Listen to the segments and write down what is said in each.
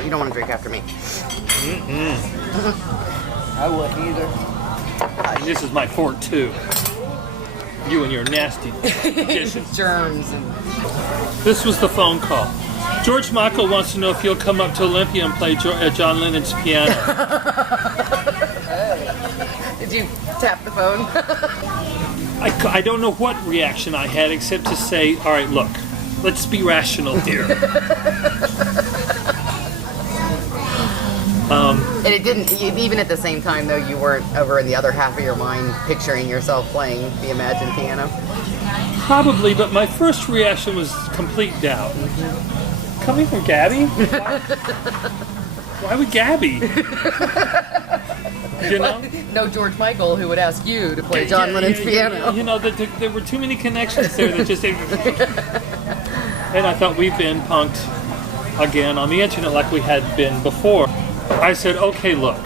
You don't want to drink after me. I wouldn't either. And this is my fork too. You and your nasty dishes. Germs and... This was the phone call. George Michael wants to know if you'll come up to Olympia and play John Lennon's piano. Did you tap the phone? I don't know what reaction I had except to say, all right, look, let's be rational here. And it didn't, even at the same time though, you weren't over in the other half of your mind picturing yourself playing the Imagine piano? Probably, but my first reaction was complete doubt. Coming from Gabby? Why would Gabby? You know? No George Michael who would ask you to play John Lennon's piano. You know, there were too many connections there that just... And I thought we've been punked again on the internet like we had been before. I said, okay, look,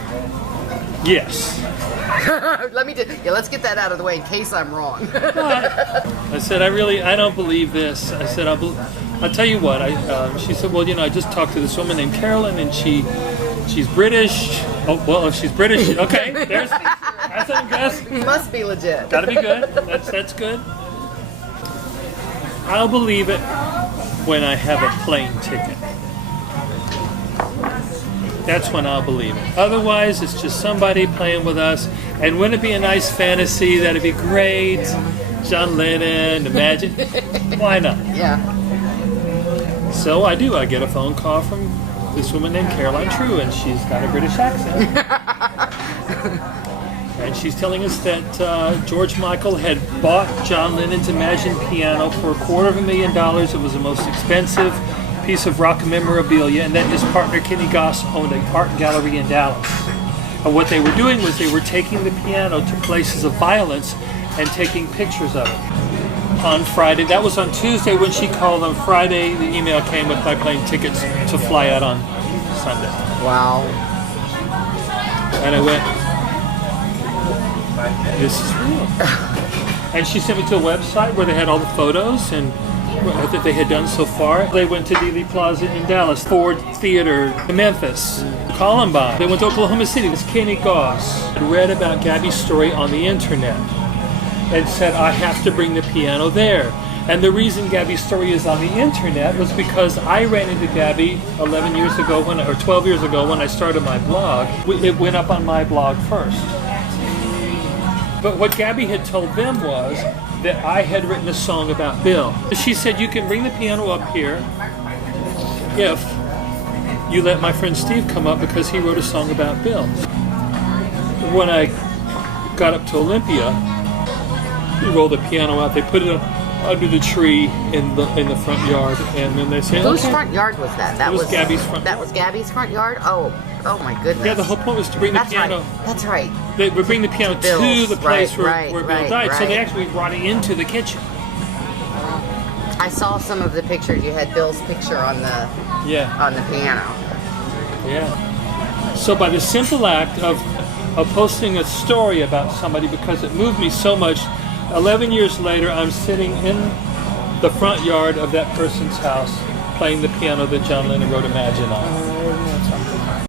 yes. Let's get that out of the way in case I'm wrong. I said, I don't believe this. I said, I'll tell you what. She said, well, I just talked to this woman named Carolyn, and she's British. Oh, well, if she's British, okay. That's a guess. Must be legit. Gotta be good. That's good. I'll believe it when I have a plane ticket. That's when I'll believe it. Otherwise, it's just somebody playing with us. And wouldn't it be a nice fantasy? That'd be great. John Lennon, Imagine. Why not? Yeah. So I do. I get a phone call from this woman named Caroline True, and she's got a British accent. And she's telling us that George Michael had bought John Lennon's Imagine piano for $250,000. It was the most expensive piece of rock memorabilia, and that his partner Kenny Goss owned an art gallery in Dallas. And what they were doing was they were taking the piano to places of violence and taking pictures of it. On Friday, that was on Tuesday when she called. On Friday, the email came with my plane tickets to fly out on Sunday. Wow. And I went, this is real. And she sent me to a website where they had all the photos and that they had done so far. They went to Dealey Plaza in Dallas, Ford Theater in Memphis, Columbine. They went to Oklahoma City. This Kenny Goss read about Gabby's story on the internet and said, I have to bring the piano there. And the reason Gabby's story is on the internet was because I ran into Gabby 11 years ago, or 12 years ago when I started my blog. It went up on my blog first. But what Gabby had told them was that I had written a song about Bill. She said, you can bring the piano up here if you let my friend Steve come up because he wrote a song about Bill. When I got up to Olympia, we rolled the piano out. They put it under the tree in the front yard, and then they said, Whose front yard was that? That was Gabby's front yard. That was Gabby's front yard? Oh my goodness. Yeah, the whole point was to bring the piano. Right. That's right. They would bring the piano to the place where Bill died. Right. So they actually brought it into the kitchen. I saw some of the pictures. You had Bill's picture on the piano. Yeah. So by the simple act of posting a story about somebody, because it moved me so much, 11 years later, I'm sitting in the front yard of that person's house playing the piano that John Lennon wrote Imagine on.